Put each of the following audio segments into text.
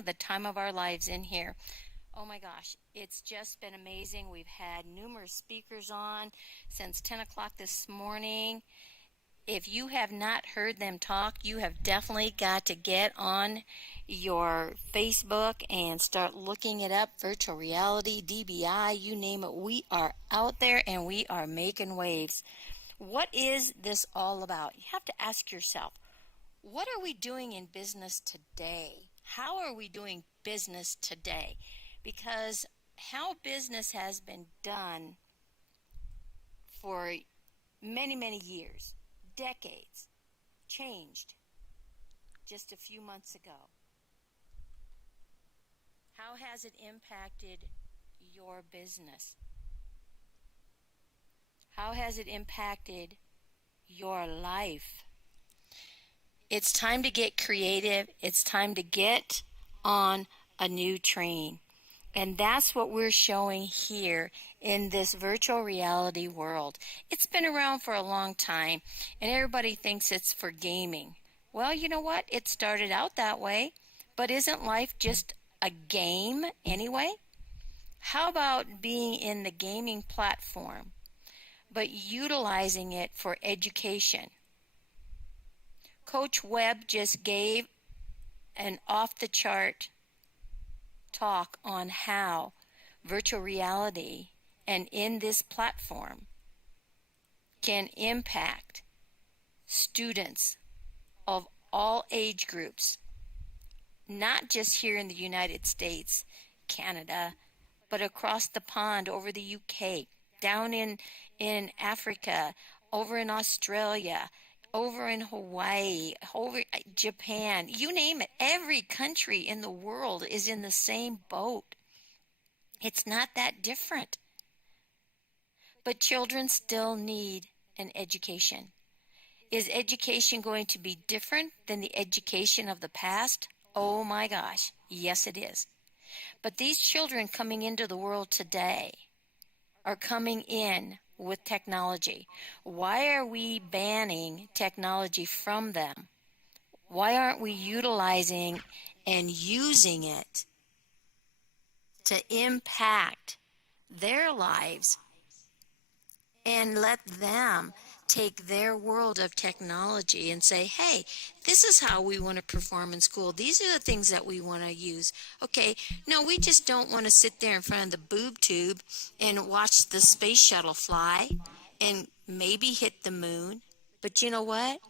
having the time of our lives in here. Oh my gosh, it's just been amazing. We've had numerous speakers on since 10 o'clock this morning. If you have not heard them talk, you have definitely got to get on your Facebook and start looking it up. Virtual reality, DBI, you name it. We are out there and we are making waves. What is this all about? You have to ask yourself, what are we doing in business today? How are we doing business today? Because how business has been done for many, many years, decades, changed just a few months ago. How has it impacted your business? How has it impacted your life? It's time to get creative. It's time to get on a new train. And that's what we're showing here in this virtual reality world. It's been around for a long time, and everybody thinks it's for gaming. Well, you know what? It started out that way, but isn't life just a game anyway? How about being in the gaming platform, but utilizing it for education? Coach Webb just gave an off-the-chart talk on how virtual reality and in this platform can impact students of all age groups, not just here in the United States, Canada, but across the pond over the UK, down in Africa, over in Australia, over in Hawaii, over Japan, you name it. Every country in the world is in the same boat. It's not that different. But children still need an education. Is education going to be different than the education of the past? Oh my gosh, yes it is. But these children coming into the world today are coming in with technology. Why are we banning technology from them? Why aren't we utilizing and using it to impact their lives and let them take their world of technology and say, hey, this is how we want to perform in school. These are the things that we want to use. Okay, no, we just don't want to sit there in front of the boob tube and watch the space shuttle fly and maybe hit the moon. But you know what?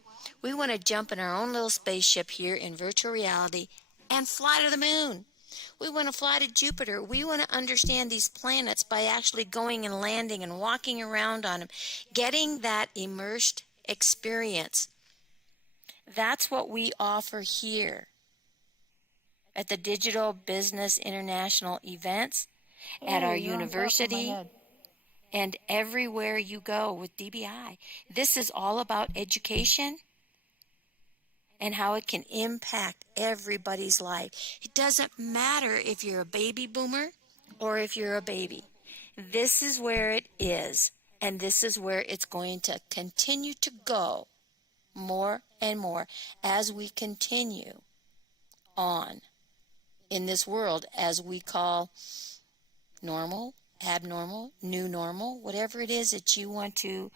We want to jump in our own little spaceship here in virtual reality and fly to the moon. We want to fly to Jupiter. We want to understand these planets by actually going and landing and walking around on them, getting that immersed experience. That's what we offer here at the Digital Business International events, at our you're on top of my university, head. and everywhere you go with DBI. This is all about education and how it can impact everybody's life. It doesn't matter if you're a baby boomer or if you're a baby. This is where it is, and this is where it's going to continue to go more and more as we continue on in this world as we call normal, abnormal, new normal, whatever it is that you want to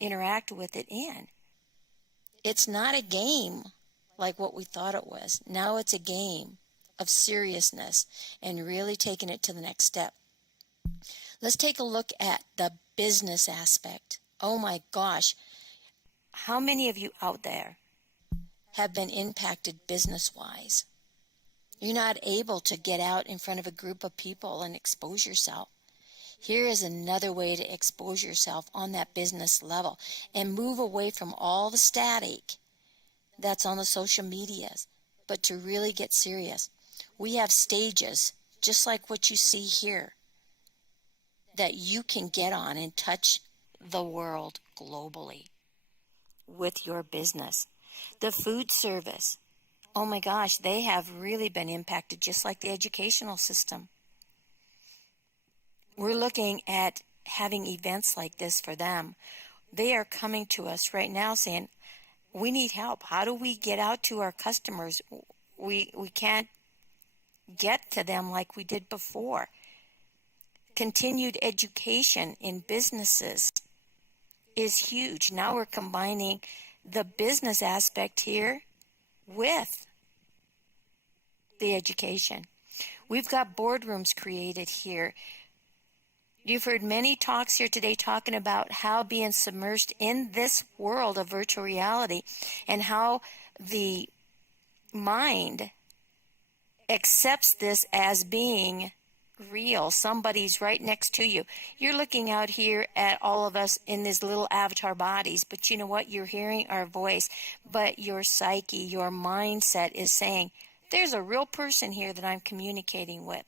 interact with it in. It's not a game like what we thought it was. Now it's a game of seriousness and really taking it to the next step. Let's take a look at the business aspect. Oh my gosh, how many of you out there have been impacted business-wise? You're not able to get out in front of a group of people and expose yourself. Here is another way to expose yourself on that business level and move away from all the static that's on the social medias, but to really get serious. We have stages, just like what you see here, that you can get on and touch the world globally with your business. The food service, oh my gosh, they have really been impacted, just like the educational system. We're looking at having events like this for them. They are coming to us right now saying, we need help. How do we get out to our customers? We can't get to them like we did before. Continued education in businesses is huge. Now we're combining the business aspect here with the education. We've got boardrooms created here. You've heard many talks here today talking about how being submerged in this world of virtual reality and how the mind accepts this as being real. Somebody's right next to you. You're looking out here at all of us in these little avatar bodies, but you know what? You're hearing our voice, but your psyche, your mindset is saying, there's a real person here that I'm communicating with.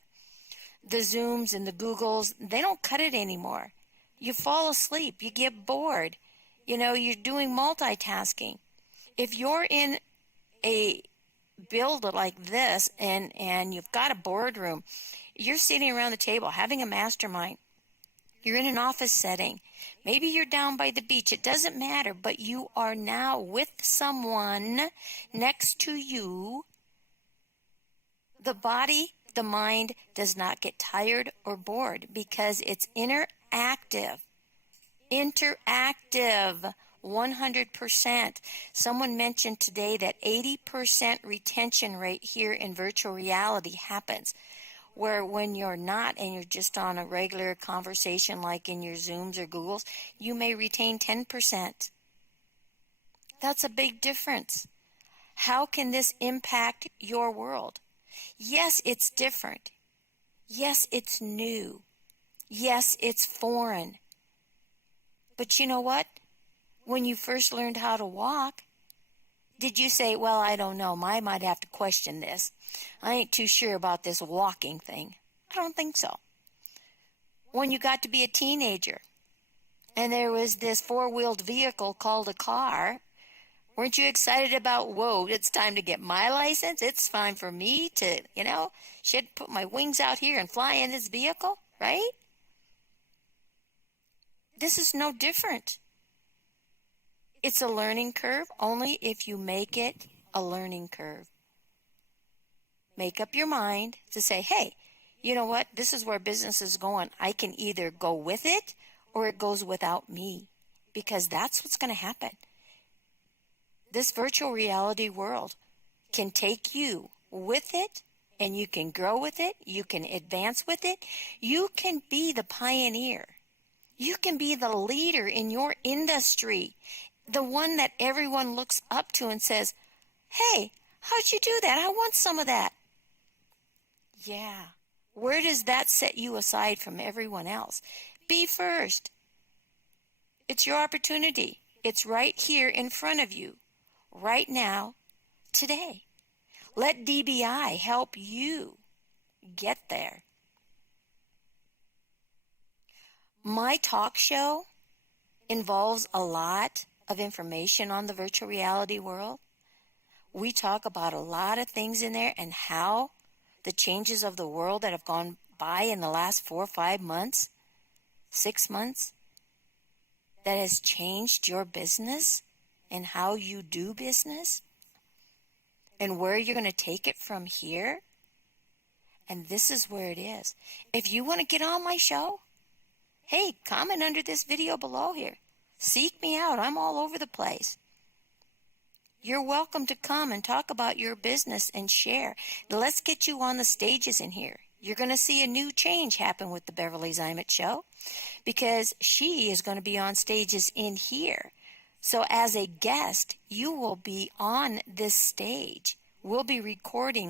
The Zooms and the Googles, they don't cut it anymore. You fall asleep. You get bored. You're doing multitasking. If you're in a build like this and you've got a boardroom, you're sitting around the table having a mastermind. You're in an office setting. Maybe you're down by the beach. It doesn't matter, but you are now with someone next to you. The body, the mind does not get tired or bored because it's interactive. 100%. Someone mentioned today that 80% retention rate here in virtual reality happens, where when you're not and you're just on a regular conversation like in your Zooms or Googles, you may retain 10%. That's a big difference. How can this impact your world? Yes, it's different. Yes, it's new. Yes, it's foreign. But you know what? When you first learned how to walk, did you say, well, I don't know, I might have to question this. I ain't too sure about this walking thing. I don't think so. When you got to be a teenager and there was this four-wheeled vehicle called a car, weren't you excited about, whoa, it's time to get my license? It's fine for me to, should put my wings out here and fly in this vehicle, right? This is no different. It's a learning curve only if you make it a learning curve. Make up your mind to say, hey, you know what? This is where business is going. I can either go with it or it goes without me, because that's what's going to happen. This virtual reality world can take you with it, and you can grow with it. You can advance with it. You can be the pioneer. You can be the leader in your industry, the one that everyone looks up to and says, hey, how'd you do that? I want some of that. Yeah. Where does that set you aside from everyone else? Be first. It's your opportunity. It's right here in front of you, right now, today. Let DBI help you get there. My talk show involves a lot of information on the virtual reality world. We talk about a lot of things in there and how the changes of the world that have gone by in the last 4 or 5 months, 6 months, that has changed your business and how you do business and where you're going to take it from here. And this is where it is. If you want to get on my show, hey, comment under this video below here. Seek me out. I'm all over the place. You're welcome to come and talk about your business and share. Let's get you on the stages in here. You're going to see a new change happen with the Beverly Ziemet show, because she is going to be on stages in here. So as a guest, you will be on this stage. We'll be recording